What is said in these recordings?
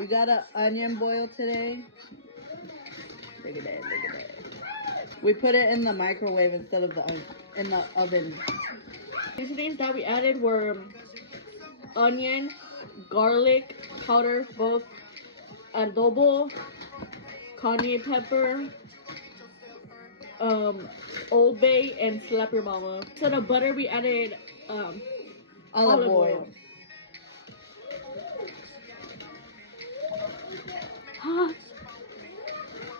We got an onion boil today. Look at that, look at that. We put it in the microwave instead of in the oven. Seasonings that we added were onion, garlic powder, both adobo, cayenne pepper, Old Bay, and Slap Your Mama. Instead of butter, we added olive oil. Hot.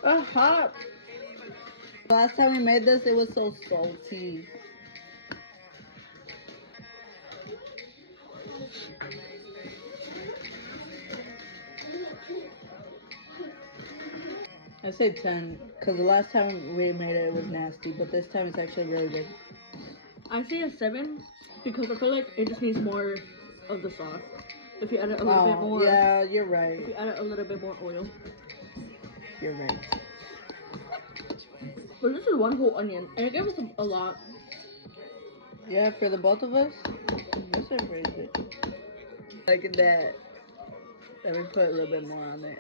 Hot. Last time we made this, it was so salty. I say 10, because the last time we made it, it was nasty, but this time it's actually really good. I say a 7 because I feel like it just needs more of the sauce. If you add it a little bit more. Yeah, you're right. If you add it a little bit more oil. You're right. But this is one whole onion, and it gave us a lot. Yeah, for the both of us, this is pretty good. Look at that. Let me put a little bit more on there.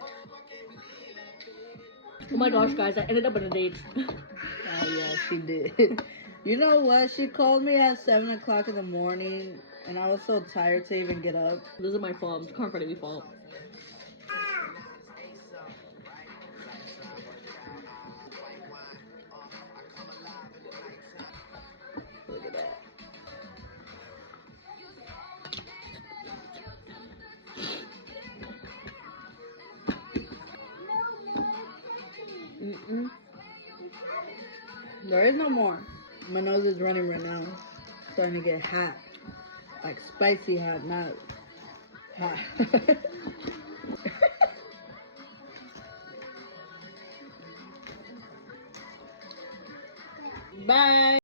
Oh my gosh, guys, I ended up in a date. Oh yeah, she did. You know what? She called me at 7 o'clock in the morning, and I was so tired to even get up. This is my fault. It's Car Friday fault. Look at that. There is no more. My nose is running right now. It's starting to get hot. Like spicy hot, not hot. Bye.